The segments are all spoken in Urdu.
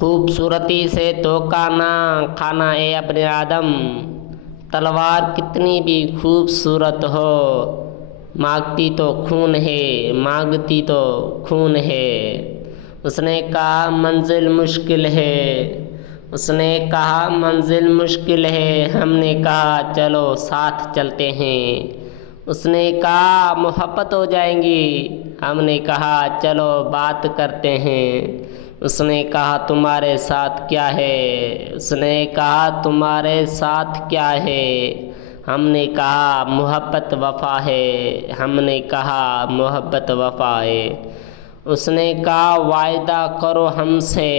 خوبصورتی سے دھوکہ نہ کھانا اے ابن آدم، تلوار کتنی بھی خوبصورت ہو، مانگتی تو خون ہے، مانگتی تو خون ہے۔ اس نے کہا منزل مشکل ہے، اس نے کہا منزل مشکل ہے، ہم نے کہا چلو ساتھ چلتے ہیں۔ اس نے کہا محبت ہو جائیں گی، ہم نے کہا چلو بات کرتے ہیں۔ اس نے کہا تمہارے ساتھ کیا ہے، اس نے کہا تمہارے ساتھ کیا ہے، ہم نے کہا محبت وفا ہے، ہم نے کہا محبت وفا ہے۔ اس نے کہا وعدہ کرو ہم سے،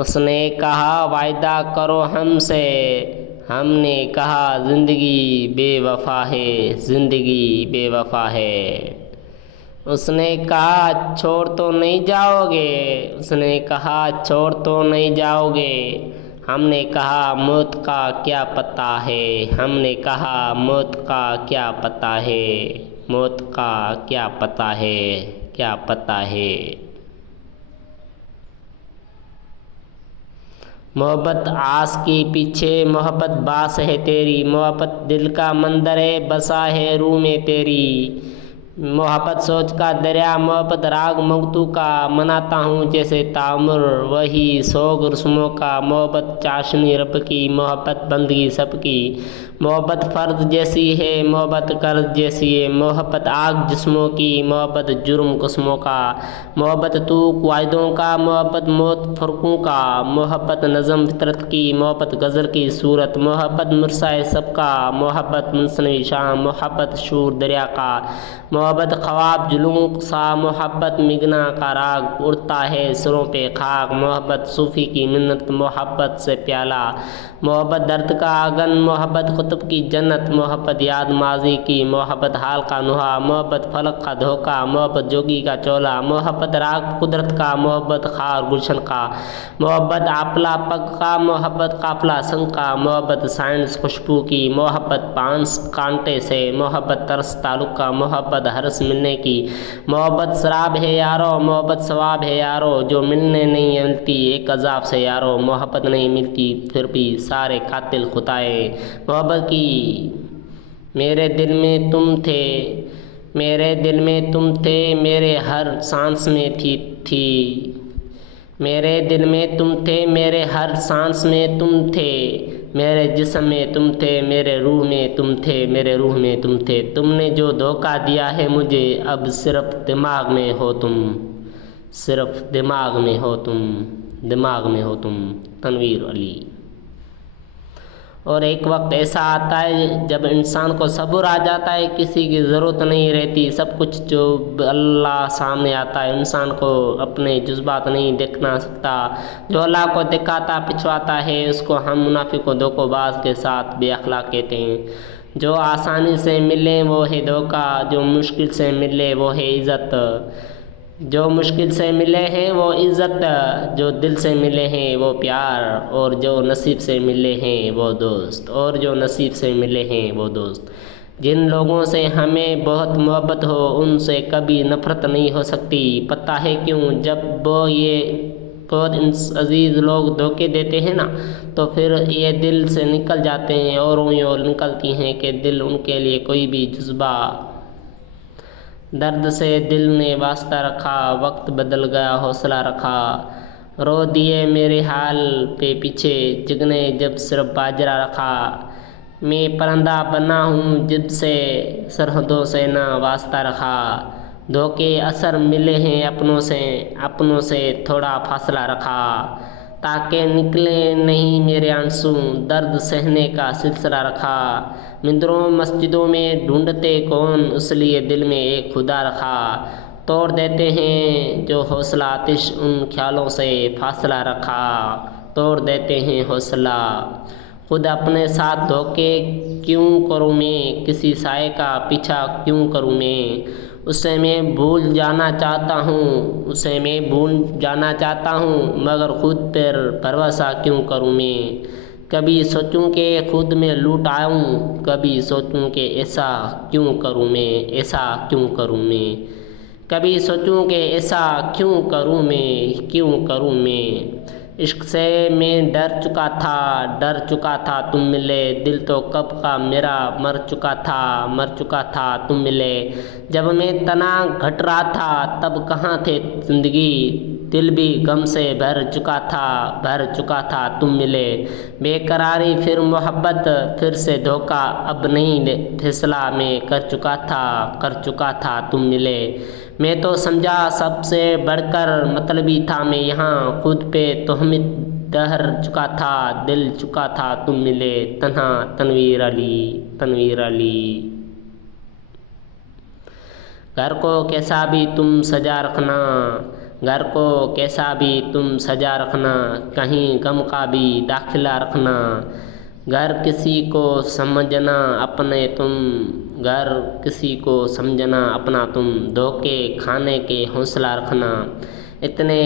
اس نے کہا وعدہ کرو ہم سے، ہم نے کہا زندگی بے وفا ہے، زندگی بے وفا ہے۔ اس نے کہا چھوڑ تو نہیں جاؤ گے، اس نے کہا چھوڑ تو نہیں جاؤ گے، ہم نے کہا موت کا کیا پتہ ہے، ہم نے کہا موت کا کیا پتہ ہے، موت کا کیا پتہ ہے، کیا پتہ ہے۔ محبت آس کے پیچھے محبت باس ہے تیری، محبت دل کا مندر ہے بسا ہے روح میں تیری۔ محبت سوچ کا دریا، محبت راگ مگتو کا، مناتا ہوں جیسے تعمر وہی سوگ رسموں کا۔ محبت چاشنی رب کی، محبت بندگی سب کی، محبت فرض جیسی ہے، محبت قرض جیسی ہے۔ محبت آگ جسموں کی، محبت جرم قسموں کا، محبت طوق وعدوں کا، محبت موت فرقوں کا۔ محبت نظم فطرت کی، محبت غزل کی صورت، محبت مرصع سب کا، محبت مصنوعی شام، محبت شور دریا کا، محبت خواب جلوم سا، محبت مگنا کا راگ اڑتا ہے سروں پہ خاک۔ محبت صوفی کی منت، محبت سے پیالہ، محبت درد کا آنگن، محبت قطب کی جنت، محبت یاد ماضی کی، محبت حال کا نہا، محبت فلک کا دھوکہ، محبت جوگی کا چولا، محبت راگ قدرت کا، محبت خار گلشن کا، محبت آپلا پگ کا، محبت قافلہ سنگ کا، محبت سائنس خوشبو کی، محبت پانس کانٹے سے، محبت ترس تعلق کا، محبت ہرس ملنے کی، محبت شراب ہے یارو، محبت ثواب ہے یارو، جو ملنے نہیں ملتی ایک عذاب سے یارو۔ محبت نہیں ملتی پھر بھی سارے قاتل خطائے محبت کی، میرے دل میں تم تھے، میرے دل میں تم تھے، میرے ہر سانس میں تھی، میرے دل میں تم تھے، میرے ہر سانس میں تم تھے، میرے جسم میں تم تھے، میرے روح میں تم تھے، میرے روح میں تم تھے۔ تم نے جو دھوکہ دیا ہے مجھے، اب صرف دماغ میں ہو تم، صرف دماغ میں ہو تم، دماغ میں ہو تم۔ تنویر علی۔ اور ایک وقت ایسا آتا ہے جب انسان کو صبر آ جاتا ہے، کسی کی ضرورت نہیں رہتی، سب کچھ جو اللہ سامنے آتا ہے، انسان کو اپنے جذبات نہیں دیکھنا سکتا، جو اللہ کو دکھاتا پچھواتا ہے اس کو ہم منافق و دھوکہ باز کے ساتھ بے اخلاق کہتے ہیں۔ جو آسانی سے ملے وہ ہے دھوکہ، جو مشکل سے ملے وہ ہے عزت، جو مشکل سے ملے ہیں وہ عزت، جو دل سے ملے ہیں وہ پیار، اور جو نصیب سے ملے ہیں وہ دوست، اور جو نصیب سے ملے ہیں وہ دوست۔ جن لوگوں سے ہمیں بہت محبت ہو ان سے کبھی نفرت نہیں ہو سکتی، پتہ ہے کیوں؟ جب وہ یہ بہت عزیز لوگ دھوکے دیتے ہیں نا تو پھر یہ دل سے نکل جاتے ہیں، اور یوں نکلتی ہیں کہ دل ان کے لیے کوئی بھی جذبہ، درد سے دل نے واسطہ رکھا، وقت بدل گیا حوصلہ رکھا، رو دیے میرے حال پہ پیچھے جگ نے جب صرف باجرہ رکھا۔ میں پرندہ بنا ہوں جب سے سرحدوں سے نہ واسطہ رکھا، دھوکے اثر ملے ہیں اپنوں سے تھوڑا فاصلہ رکھا، تاکہ نکلے نہیں میرے آنسو، درد سہنے کا سلسلہ رکھا۔ مندروں مسجدوں میں ڈھونڈتے کون، اس لیے دل میں ایک خدا رکھا، توڑ دیتے ہیں جو حوصلہ آتش ان خیالوں سے فاصلہ رکھا، توڑ دیتے ہیں حوصلہ۔ خود اپنے ساتھ دھوکے کیوں کروں میں، کسی سائے کا پیچھا کیوں کروں میں، اسے میں بھول جانا چاہتا ہوں، اسے میں بھول جانا چاہتا ہوں، مگر خود پر بھروسہ کیوں کروں میں۔ کبھی سوچوں کہ خود میں لوٹ آؤں، کبھی سوچوں کہ ایسا کیوں کروں میں، ایسا کیوں کروں میں، کبھی سوچوں کہ ایسا کیوں کروں میں، کیوں کروں میں۔ عشق سے میں ڈر چکا تھا تم ملے، دل تو کب کا میرا مر چکا تھا تم ملے، جب میں تنہا گھٹ رہا تھا تب کہاں تھے زندگی، دل بھی غم سے بھر چکا تھا تم ملے، بے قراری پھر محبت پھر سے دھوکا، اب نہیں فیصلہ میں کر چکا تھا تم ملے، میں تو سمجھا سب سے بڑھ کر مطلبی تھا میں یہاں، خود پہ تہمت ڈھر چکا تھا دل چکا تھا تم ملے، تنہا تنویر علی۔ گھر کو کیسا بھی تم سجا رکھنا، کہیں غم کا بھی داخلہ رکھنا، گھر کسی کو سمجھنا اپنا تم، دھوکے کھانے کے حوصلہ رکھنا، اتنے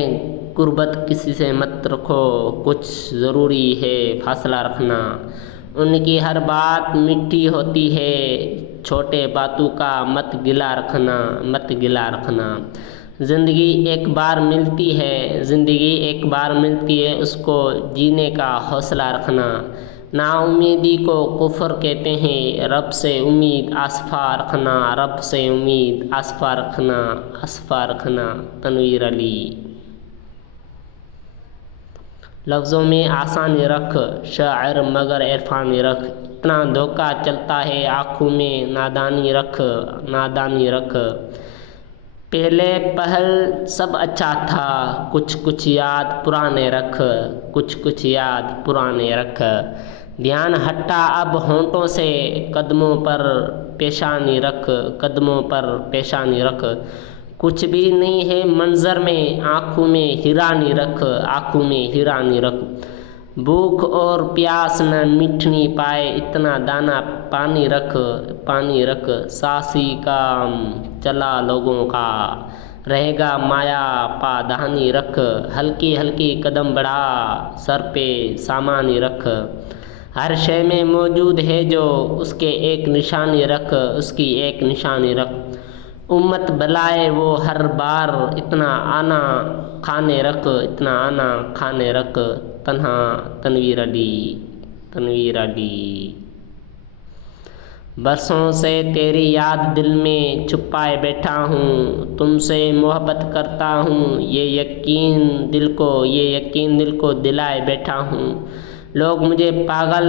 قربت کسی سے مت رکھو، کچھ ضروری ہے فاصلہ رکھنا، ان کی ہر بات میٹھی ہوتی ہے، چھوٹے باتوں کا مت گلہ رکھنا، زندگی ایک بار ملتی ہے اس کو جینے کا حوصلہ رکھنا، نا امیدی کو کفر کہتے ہیں، رب سے امید آصفہ رکھنا، تنویر علی۔ لفظوں میں آسانی رکھ شاعر مگر عرفانی رکھ، اتنا دھوکہ چلتا ہے آنکھوں میں نادانی رکھ، پہلے پہل سب اچھا تھا، کچھ یاد پرانے رکھ، دھیان ہٹا اب ہونٹوں سے، قدموں پر پیشانی رکھ، کچھ بھی نہیں ہے منظر میں، آنکھوں میں حیرانی رکھ، بھوک اور پیاس نہ مٹنے پائے اتنا دانا پانی رکھ، ساسی کام چلا لوگوں کا، رہے گا مایا پا دہانی رکھ، ہلکی قدم بڑھا سر پہ سامانی رکھ، ہر شے میں موجود ہے جو اس کی ایک نشانی رکھ، امت بلائے وہ ہر بار اتنا آنا کھانے رکھ، تنہا تنویر علی۔ برسوں سے تیری یاد دل میں چھپائے بیٹھا ہوں، تم سے محبت کرتا ہوں، یہ یقین دل کو دلائے بیٹھا ہوں، لوگ مجھے پاگل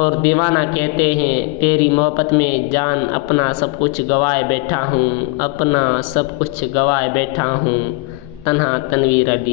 اور دیوانہ کہتے ہیں، تیری محبت میں جان اپنا سب کچھ گوائے بیٹھا ہوں، تنہا تنویر علی۔